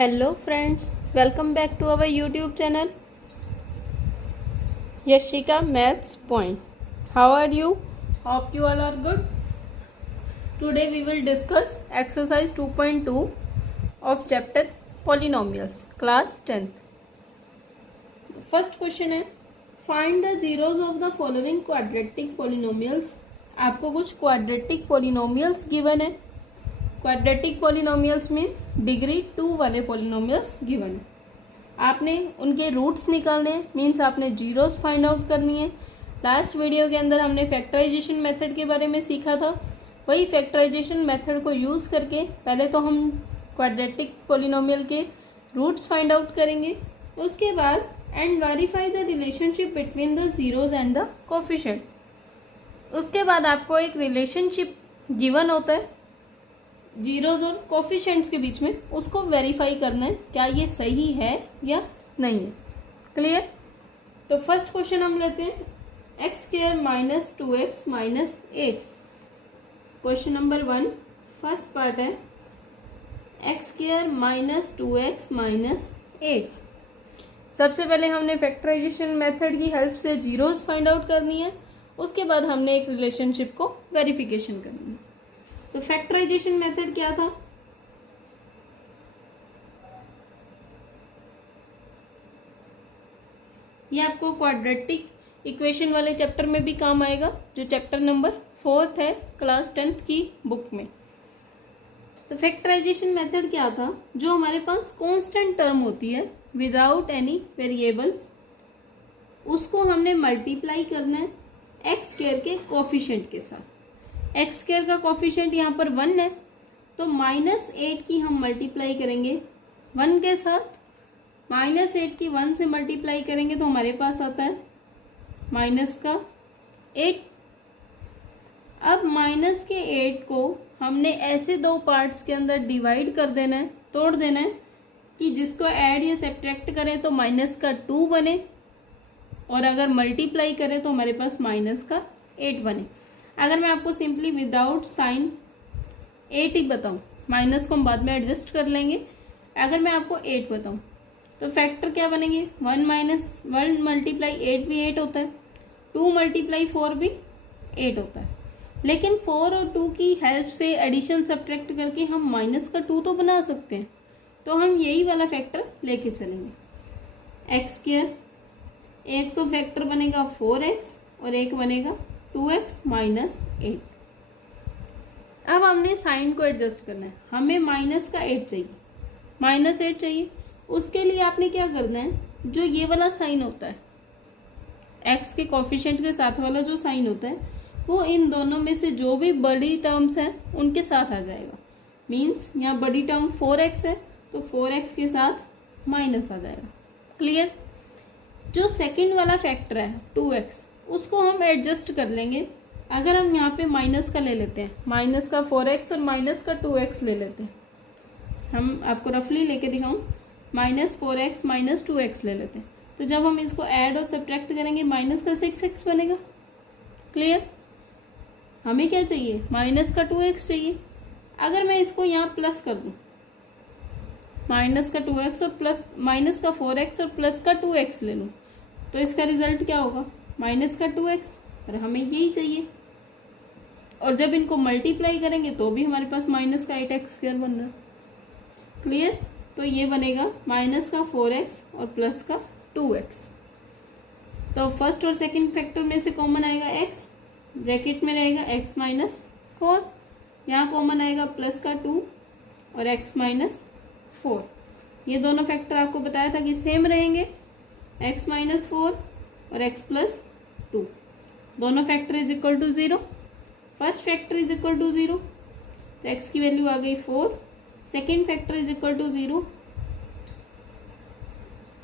Hello friends, welcome back to our YouTube channel Yashika Maths Point. How are you? Hope you all are good. Today we will discuss exercise 2.2 of chapter Polynomials, class 10th. The first question है find the zeros of the following quadratic polynomials. आपको कुछ quadratic polynomials given है. Quadratic polynomials means degree 2 वाले polynomials given है. आपने उनके roots निकालने हैं, मीन्स आपने जीरोस फाइंड आउट करनी है. लास्ट वीडियो के अंदर हमने फैक्टराइजेशन मेथड के बारे में सीखा था. वही फैक्टराइजेशन मेथड को यूज़ करके पहले तो हम क्वाड्रेटिक पॉलिनोमियल के रूट्स फाइंड आउट करेंगे. उसके बाद and verify the relationship between the zeros and the coefficient. उसके बाद आपको एक रिलेशनशिप गिवन होता है जीरोज और कोफिशिएंट्स के बीच में, उसको वेरीफाई करना है क्या ये सही है या नहीं है. क्लियर. तो फर्स्ट क्वेश्चन हम लेते हैं x square minus 2x minus 8. Question number 1 first part है x square minus 2x minus 8. सबसे पहले हमने फैक्टराइजेशन मेथड की हेल्प से जीरोज फाइंड आउट करनी है. उसके बाद हमने एक रिलेशनशिप को वेरिफिकेशन करनी है. तो फैक्टराइजेशन मेथड क्या था? ये आपको क्वाड्रेटिक इक्वेशन वाले चैप्टर में भी काम आएगा, जो चैप्टर नंबर 4 है क्लास 10th की बुक में. तो फैक्टराइजेशन मेथड क्या था? जो हमारे पास कांस्टेंट टर्म होती है विदाउट एनी वेरिएबल, उसको हमने मल्टीप्लाई करना है एक्स स्क्वायर के कोफिशिएंट के साथ. एक्स स्क्वायर का कोफिशिएंट यहाँ पर 1 है, तो -8 की हम मल्टीप्लाई करेंगे 1 के साथ. -8 की 1 से मल्टीप्लाई करेंगे तो हमारे पास आता है -8. अब -8 को हमने ऐसे दो पार्ट्स के अंदर डिवाइड कर देना है, तोड़ देना है कि जिसको ऐड या सब्ट्रैक्ट करें तो -2 बने, और अगर मल्टीप्लाई करें तो हमारे पास -8 बने. अगर मैं आपको सिंपली विदाउट साइन 8 ही बताऊं, माइनस को हम बाद में एडजस्ट कर लेंगे. अगर मैं आपको 8 बताऊं तो फैक्टर क्या बनेंगे? 1 मल्टीप्लाई 8 भी 8 होता है, 2 मल्टीप्लाई 4 भी 8 होता है. लेकिन 4 और 2 की हेल्प से एडिशन सब्ट्रैक्ट करके हम -2 तो बना सकते हैं. तो हम यही वाला फैक्टर लेके चलेंगे. एक्स स्क्वायर, एक तो फैक्टर बनेगा 4x और एक बनेगा 2x माइनस 8. अब हमने साइन को एडजस्ट करना है. हमें -8 चाहिए, -8 चाहिए. उसके लिए आपने क्या करना है, जो ये वाला साइन होता है x के कोफिशिएंट के साथ वाला जो साइन होता है, वो इन दोनों में से जो भी बड़ी टर्म्स हैं उनके साथ आ जाएगा. मीन्स यहाँ बड़ी टर्म 4x है तो 4x के साथ माइनस आ जाएगा. क्लियर. जो सेकंड वाला फैक्टर है 2x, उसको हम एडजस्ट कर लेंगे. अगर हम यहाँ पे माइनस का ले लेते हैं, माइनस का 4x और माइनस का 2x ले लेते हैं. हम आपको रफली लेके दिखाऊं, -4x माइनस 2x ले लेते हैं. तो जब हम इसको ऐड और सब्ट्रैक्ट करेंगे माइनस का 6x बनेगा. क्लियर. हमें क्या चाहिए? माइनस का 2x चाहिए. अगर मैं इसको यहाँ प्लस कर दूँ, माइनस का 2x और प्लस माइनस का 4x और प्लस का 2x ले लूँ, तो इसका रिजल्ट क्या होगा? माइनस का 2x. और हमें यही चाहिए. और जब इनको मल्टीप्लाई करेंगे तो भी हमारे पास -8x² बन रहा है. क्लियर. तो ये बनेगा -4x और प्लस का 2x. तो फर्स्ट और सेकंड फैक्टर में से कॉमन आएगा x, ब्रैकेट में रहेगा x माइनस 4, यहाँ कॉमन आएगा प्लस का 2 और x माइनस 4. ये दोनों फैक्टर आपको बताया था कि सेम रहेंगे, x माइनस 4 और x प्लस 2. दोनों factor is equal to 0. First factor is equal to 0, तो x की वैल्यू आ गई 4. Second factor is equal to 0,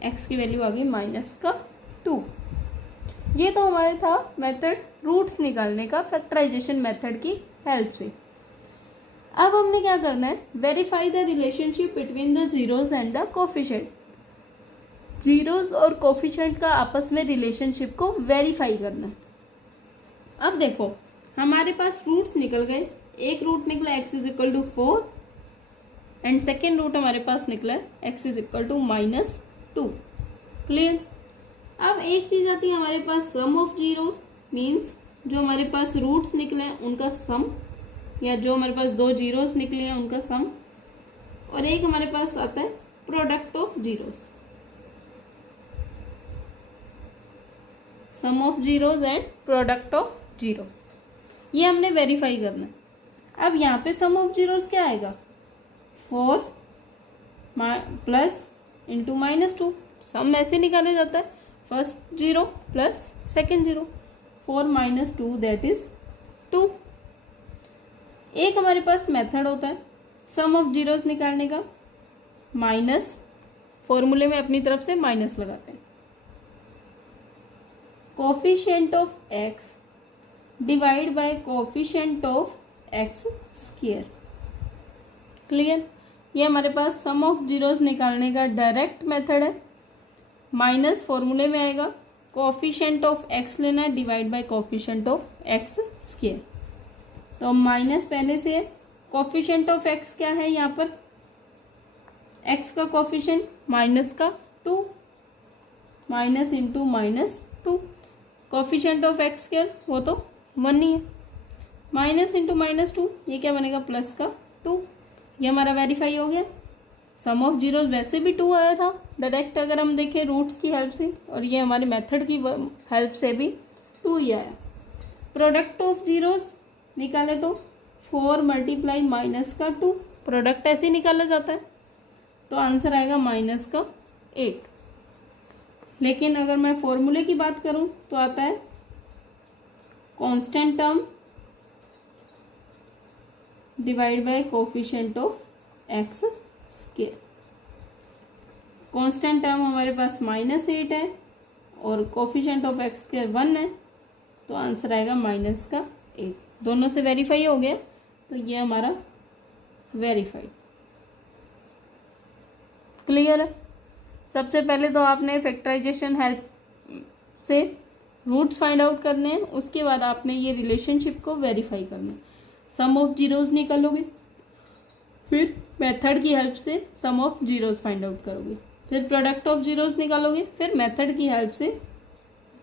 x की वैल्यू आ गई -2. ये तो हमारे था मेथड रूट्स निकालने का फैक्टराइजेशन मेथड की हेल्प से. अब हमने क्या करना है? Verify the relationship between the zeros and the coefficient. Zeros और कोफिशिएंट का आपस में रिलेशनशिप को वेरीफाई करना है. अब देखो हमारे पास रूट्स निकल गए. एक रूट निकला x is equal to 4 and second root हमारे पास निकला है x is equal to -2। Clear. अब एक चीज आती है हमारे पास सम ऑफ जीरोस, मीन्स जो हमारे पास रूट्स निकले हैं उनका सम, या जो हमारे पास दो जीरोस निकले हैं उनका सम, और एक हमारे पास आता है product of zeros, sum of zeros and product of zeros. ये हमने वेरीफाई करना है। अब यहाँ पे सम ऑफ जीरोस क्या आएगा, 4 प्लस इंटू -2। सम ऐसे निकाला जाता है, first zero plus second zero, 4 - 2 that is 2। एक हमारे पास मेथड होता है सम ऑफ जीरोस निकालने का, माइनस, फॉर्मूले में अपनी तरफ से माइनस लगाते हैं, coefficient of x divide by coefficient of x square. Clear. ये हमारे पास सम ऑफ जीरोस निकालने का डायरेक्ट मेथड है। माइनस फॉर्मूले में आएगा, कोफिशिएंट ऑफ एक्स लेना है divide by coefficient of x square. तो माइनस पहले से है, कोफिशिएंट ऑफ एक्स क्या है यहाँ पर, एक्स का कोफिशिएंट माइनस का 2, minus into -2, coefficient of x square वो तो 1 ही है, माइनस इंटू -2 ये क्या बनेगा, प्लस का 2। ये हमारा वेरीफाई हो गया। सम ऑफ जीरोस वैसे भी 2 आया था डायरेक्ट, अगर हम देखें रूट्स की हेल्प से, और ये हमारे मेथड की हेल्प से भी 2 ही आया। प्रोडक्ट ऑफ जीरोस निकाले तो 4 मल्टीप्लाई माइनस का 2, प्रोडक्ट ऐसे ही निकाला जाता है, तो आंसर आएगा माइनस का 8। लेकिन अगर मैं फॉर्मूले की बात करूं तो आता है constant term divide by coefficient of x square. Constant term हमारे पास -8 है और कोफिशिएंट ऑफ एक्स स्क्वायर 1 है, तो आंसर आएगा माइनस का 8। दोनों से वेरीफाई हो गया, तो ये हमारा वेरीफाइड। क्लियर है। सबसे पहले तो आपने फैक्टराइजेशन हेल्प से रूट्स फाइंड आउट करने हैं, उसके बाद आपने ये रिलेशनशिप को वेरीफाई करना है। सम ऑफ जीरोस निकालोगे, फिर मेथड की हेल्प से सम ऑफ जीरोस फाइंड आउट करोगे, फिर प्रोडक्ट ऑफ जीरोस निकालोगे, फिर मेथड की हेल्प से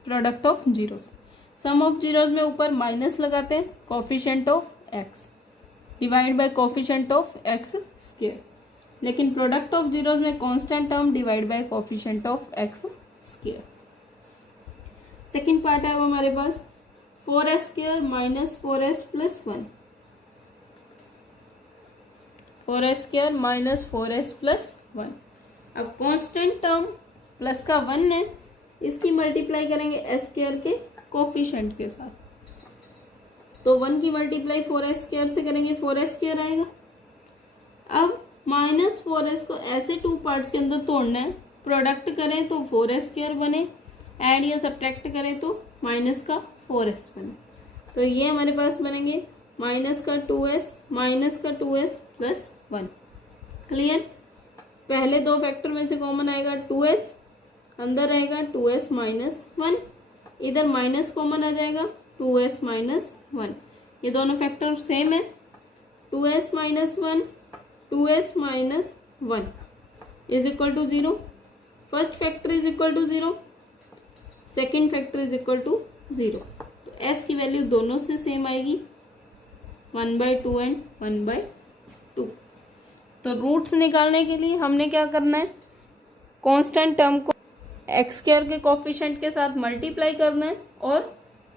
product of zeros. Sum of zeros में ऊपर माइनस लगाते हैं, coefficient of x divide by coefficient of x square. लेकिन प्रोडक्ट ऑफ जीरोस में constant term divide by coefficient of x square. Second part है वो हमारे पास 4s square minus 4s plus 1, 4s square minus 4s plus 1। अब constant term plus का 1 है, इसकी मल्टीप्लाई करेंगे s स्क्वायर के कोफिशिएंट के साथ, तो 1 की मल्टीप्लाई 4s स्क्वायर से करेंगे, 4s स्क्वायर आएगा। अब -4s को ऐसे 2 पार्ट्स के अंदर तोड़ना है, प्रोडक्ट करें तो 4s स्क्वायर बने, ऐड या सब्ट्रैक्ट करें तो माइनस का 4s बने। तो ये हमारे पास बनेंगे माइनस का 2s प्लस 1। क्लियर। पहले दो फैक्टर में से कॉमन आएगा 2s, अंदर रहेगा 2s माइनस 1, इधर माइनस कॉमन आ जाएगा 2s माइनस 1। ये दोनों फैक्टर सेम है, 2s minus 1 2s minus 1 is equal to 0। First factor is equal to 0, second factor is equal to 0। तो s की वैल्यू दोनों से सेम आएगी, 1/2 एंड 1/2। तो रूट्स निकालने के लिए हमने क्या करना है, कांस्टेंट टर्म को एक्स स्क्वायर के कोफिशिएंट के साथ मल्टीप्लाई करना है और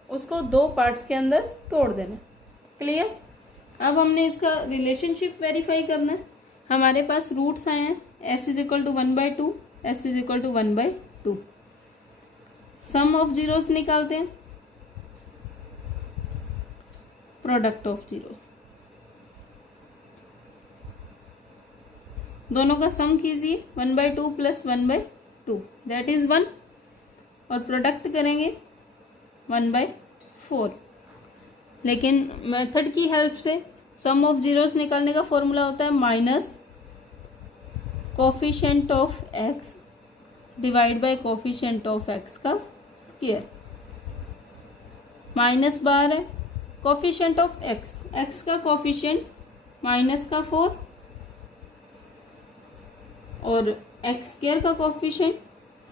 उसको 2 पार्ट्स के अंदर तोड़ देना है। क्लियर। अब हमने इसका रिलेशनशिप वेरीफाई करना है। हमारे पास रूट्स आए हैं, s is equal to 1/2, s is equal to 1/2। Sum of zeros निकालते हैं, प्रोडक्ट ऑफ जीरोस, दोनों का सम कीजिए, 1/2 प्लस 1/2 दैट इज 1, और प्रोडक्ट करेंगे 1/4। लेकिन मेथड की हेल्प से सम ऑफ जीरोस निकालने का फॉर्मूला होता है minus coefficient of x divide by coefficient of x का स्क्वायर। माइनस बाहर है, कोफिशिएंट ऑफ एक्स, एक्स का कोफिशिएंट माइनस का 4 और एक्स स्क्वायर का कोफिशिएंट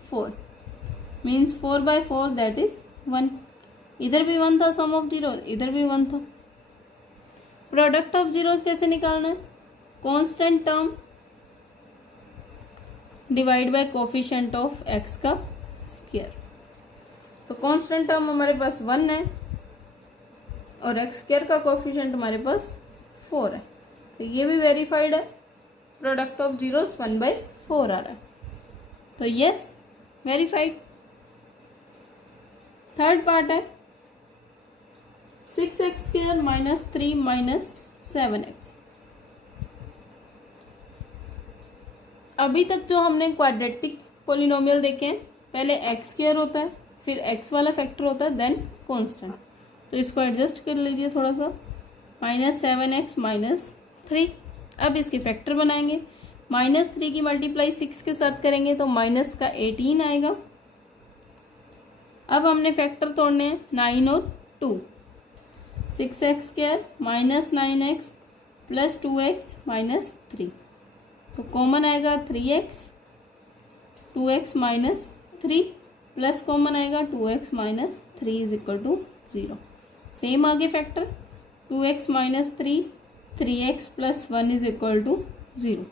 4 मीन्स 4/4 दैट इज 1। इधर भी 1 था सम ऑफ जीरो, इधर भी 1 था। प्रोडक्ट ऑफ जीरोस कैसे निकालना है? Constant term divide by coefficient of x का स्क्वायर। तो कांस्टेंट टर्म हमारे पास 1 है और एक्स स्क्वायर का कोफिशिएंट हमारे पास 4 है, तो ये भी वेरीफाइड है। प्रोडक्ट ऑफ जीरोस 1/4 आ रहा है, तो यस वेरीफाइड। थर्ड पार्ट है 6x² - 3 - 7x। अभी तक जो हमने क्वाड्रेटिक पोलिनोमियल देखे हैं, पहले x² होता है, फिर x वाला फैक्टर होता है, देन कांस्टेंट। तो इसको एडजस्ट कर लीजिए थोड़ा सा, -7x - 3। अब इसके फैक्टर बनाएंगे, -3 की मल्टीप्लाई 6 के साथ करेंगे तो माइनस का 18 आएगा। अब हमने फैक्टर तोड़ने हैं 9 और 2। 6x² - 9x + 2x - 3, तो कॉमन आएगा 3x, 2x - 3 प्लस कॉमन आएगा 2x - 3 = 0। सेम आगे factor 2x - 3, 3x + 1 = 0।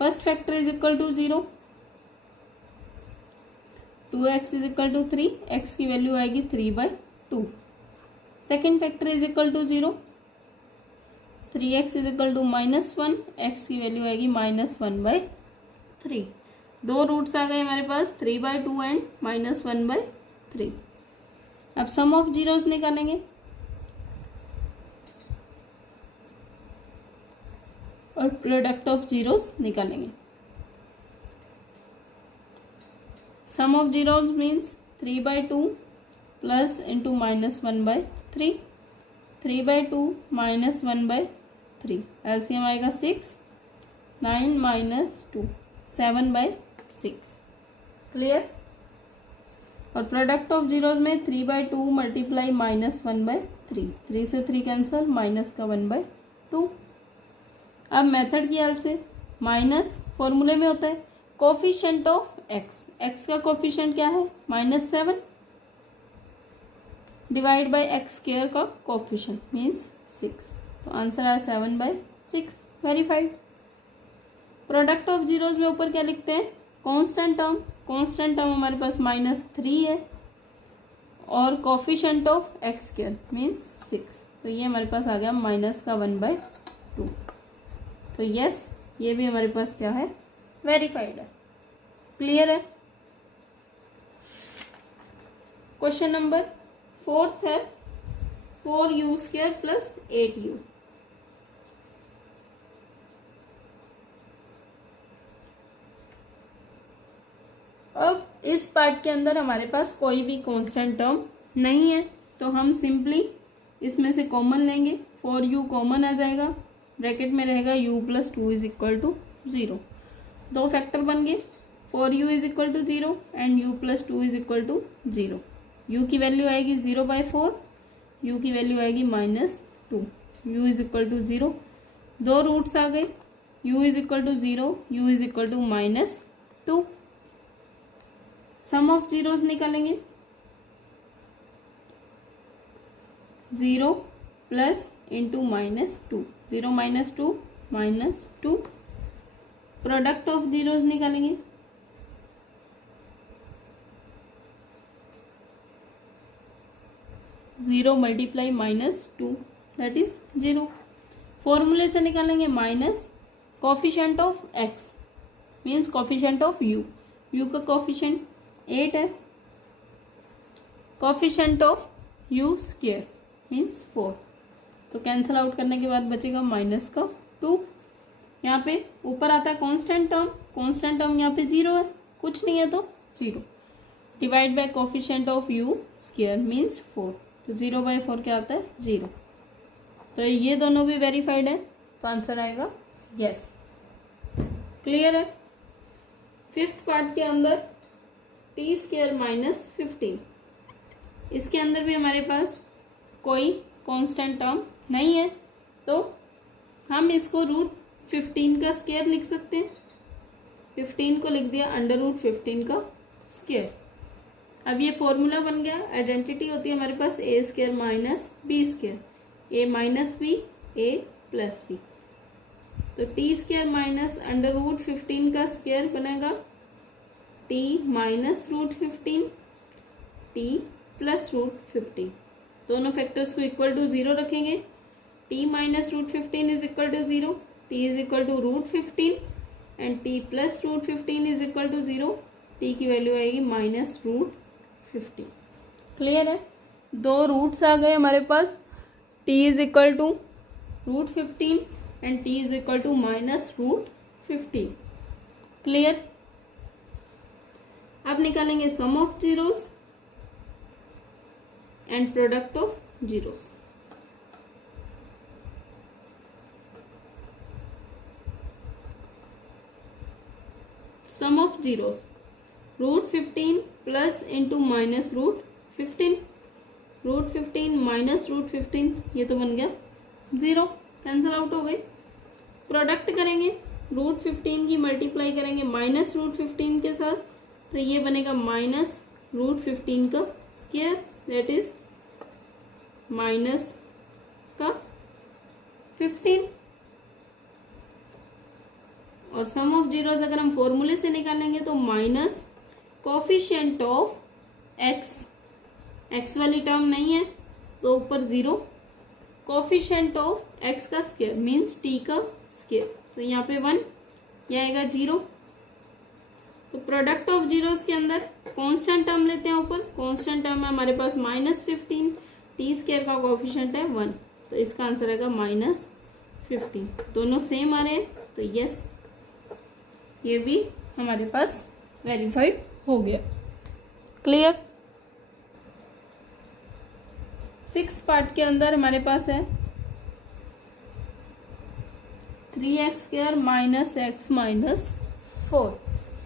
First factor is equal to 0, 2x = 3, x की वैल्यू आएगी 3/2। Second factor is equal to 0, 3x = -1, x की वैल्यू आएगी -1/3। दो रूट्स आ गए हमारे पास, 3/2 एंड -1/3। अब सम ऑफ जीरोस निकालेंगे और प्रोडक्ट ऑफ जीरोस निकालेंगे। Sum of zeros means 3/2 plus into -1/3, 3/2 - 1/3, LCM आएगा 6, 9 - 2 7/6। क्लियर। और प्रोडक्ट ऑफ जीरोस में 3/2 मल्टीप्लाई -1/3, 3 से 3 कैंसल, माइनस का 1/2। अब मेथड की हेल्प से, माइनस फॉर्मूले में होता है कोफिशिएंट ऑफ एक्स, एक्स का कोफिशिएंट क्या है -7 डिवाइड बाय एक्स स्क्वायर का कोफिशिएंट मीन्स 6, तो आंसर आया 7/6 वेरीफाइड। प्रोडक्ट ऑफ जीरोस में ऊपर क्या लिखते हैं? कांस्टेंट टर्म, कांस्टेंट टर्म हमारे पास -3 है और coefficient of x square means 6, तो ये हमारे पास आ गया माइनस का 1/2। तो यस, ये भी हमारे पास क्या है, वेरीफाइड है। क्लियर है। क्वेश्चन नंबर 4 है 4u² + 8u। अब इस पार्ट के अंदर हमारे पास कोई भी कांस्टेंट टर्म नहीं है, तो हम सिंपली इसमें से कॉमन लेंगे, 4u कॉमन आ जाएगा, ब्रैकेट में रहेगा u + 2 = 0। दो फैक्टर बन गए, 4u = 0 एंड u + 2 = 0। u की वैल्यू आएगी 0/4, u की वैल्यू आएगी -2, u = 0। दो रूट्स आ गए, u = 0, u = -2। Some of zeros निकालेंगे, 0 plus into -2, 0 - 2 -2। Product of zeros निकालेंगे, 0 मल्टीप्लाई -2 दैट इज 0। फॉर्मूले से निकालेंगे minus coefficient of x means coefficient of you, you का कोफिशिएंट 8 है, कोफिशिएंट ऑफ u² मीन्स 4, तो कैंसिल आउट करने के बाद बचेगा -2। यहाँ पे ऊपर आता है कांस्टेंट टर्म, कांस्टेंट टर्म यहाँ पे 0 है, कुछ नहीं है तो 0, divide by coefficient of u² means 4, तो 0/4 क्या आता है 0। तो ये दोनों भी वेरीफाइड है, तो आंसर आएगा यस। क्लियर है। फिफ्थ पार्ट के अंदर t² - 15, इसके अंदर भी हमारे पास कोई कांस्टेंट टर्म नहीं है, तो हम इसको √15 का स्क्वायर लिख सकते हैं। 15 को लिख दिया अंडर रूट 15 का स्क्वायर। अब ये फॉर्मूला बन गया, आइडेंटिटी होती है हमारे पास A square minus B square, A minus B A plus B. तो T square minus under root 15 का स्क्वायर बनेगा T minus root 15 T plus root 15। दोनों फैक्टर्स को इक्वल टू 0 रखेंगे। T minus root 15 is equal to 0, T is equal to root 15 and T plus root 15 is equal to 0। T की value आएगी minus root 15। Clear है? दो roots आ गए हमारे पास, T is equal to root 15 and T is equal to minus root 15। Clear? अब निकालेंगे sum of zeros and product of zeros. Sum of zeros root 15 plus into minus root 15, root 15 minus root 15, ये तो बन गया 0, cancel out हो गई। Product करेंगे, root 15 की मल्टीप्लाई करेंगे माइनस रूट 15 के साथ, तो ये बनेगा माइनस रूट 15 का स्क्वायर, दैट इज माइनस का 15। और सम ऑफ जीरोस अगर हम फॉर्मूले से निकालेंगे तो minus coefficient of x, x वाली टर्म नहीं है तो ऊपर 0, कोफिशिएंट ऑफ एक्स का स्क्वायर मीन्स टी का स्क्वायर, तो यहाँ पे 1, यह आएगा 0। तो प्रोडक्ट ऑफ जीरोस के अंदर कांस्टेंट टर्म लेते हैं ऊपर, कांस्टेंट टर्म है हमारे पास माइनस 15, टी स्क्वायर का कोफिशिएंट है 1, तो इसका आंसर आएगा माइनस 15। दोनों सेम आ रहे हैं, तो यस ये भी हमारे पास वेरीफाइड हो गया। क्लियर? 6th पार्ट के अंदर हमारे पास है 3x square minus x minus 4।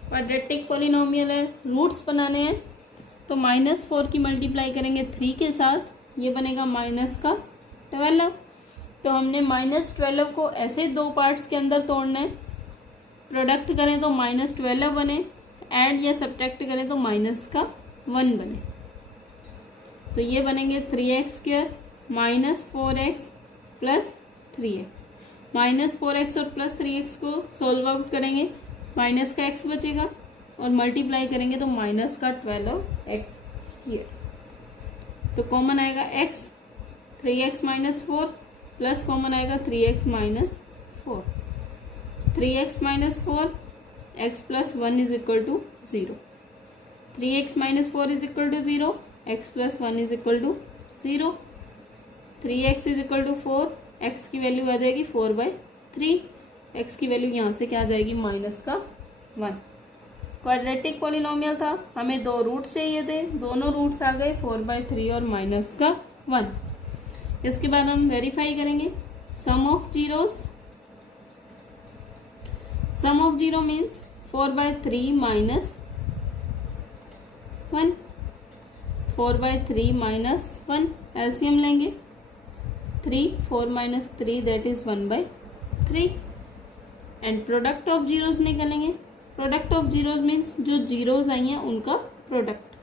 Quadratic polynomial है, रूट्स बनाने हैं, तो -4 की मल्टीप्लाई करेंगे 3 के साथ, ये बनेगा माइनस का 12। तो हमने -12 को ऐसे दो पार्ट्स के अंदर तोड़ना है, प्रोडक्ट करें तो -12 बने, ऐड या सब्ट्रैक्ट करें तो माइनस का 1 बने। तो ये बनेंगे 3x square minus 4x plus 3x। Minus 4x और प्लस 3x को सोल्व आउट करेंगे, माइनस का x बचेगा और मल्टीप्लाई करेंगे तो माइनस का 12x स्क्वायर। तो कॉमन आएगा x, 3x minus 4 plus common आएगा 3x minus 4, 3x minus 4 x plus 1 is equal to 0, 3x minus 4 is equal to 0, x plus 1 is equal to 0, 3x is equal to 4, x की value आ जाएगी 4/3, x की value यहाँ से क्या आ जाएगी minus का 1। क्वाड्रेटिक पॉलिनोमियल था, हमें दो रूट्स चाहिए थे, दोनों रूट्स आ गए 4/3 और माइनस का 1। इसके बाद हम वेरीफाई करेंगे sum of zeros. Sum of zero means 4/3 minus 1, 4/3 minus 1, LCM लेंगे 3, 4 minus 3 that is 1/3 and product of zeros निकालेंगे। प्रोडक्ट ऑफ जीरोस मीन्स जो जीरोस आई हैं उनका प्रोडक्ट,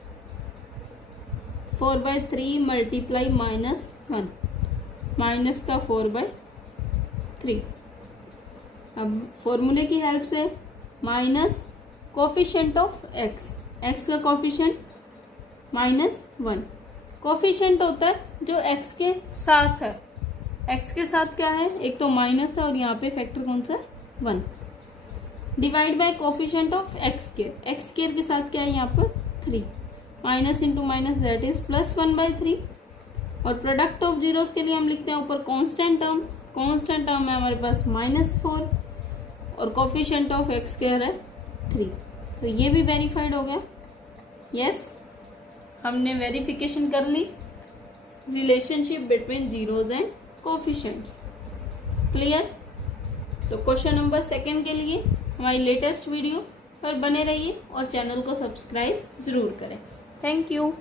4/3 मल्टीप्लाई माइनस 1, माइनस का 4/3। अब फॉर्मूले की हेल्प से minus coefficient of x, x का कोफिशिएंट -1, कोफिशिएंट होता है जो एक्स के साथ है, एक्स के साथ क्या है, एक तो माइनस है और यहाँ पे फैक्टर कौन सा है 1, divide by coefficient of x square, x square के साथ क्या है यहाँ पर 3, minus into minus that is plus 1/3। और प्रोडक्ट ऑफ जीरोस के लिए हम लिखते हैं ऊपर कांस्टेंट टर्म, कांस्टेंट टर्म है हमारे पास -4 और कोफिशिएंट ऑफ एक्स स्क्वायर है 3, तो ये भी वेरीफाइड हो गया। यस हमने वेरिफिकेशन कर ली relationship between zeros and coefficients. Clear? तो क्वेश्चन नंबर 2 के लिए हमारी लेटेस्ट वीडियो पर बने रहिए और चैनल को सब्सक्राइब जरूर करें। Thank you.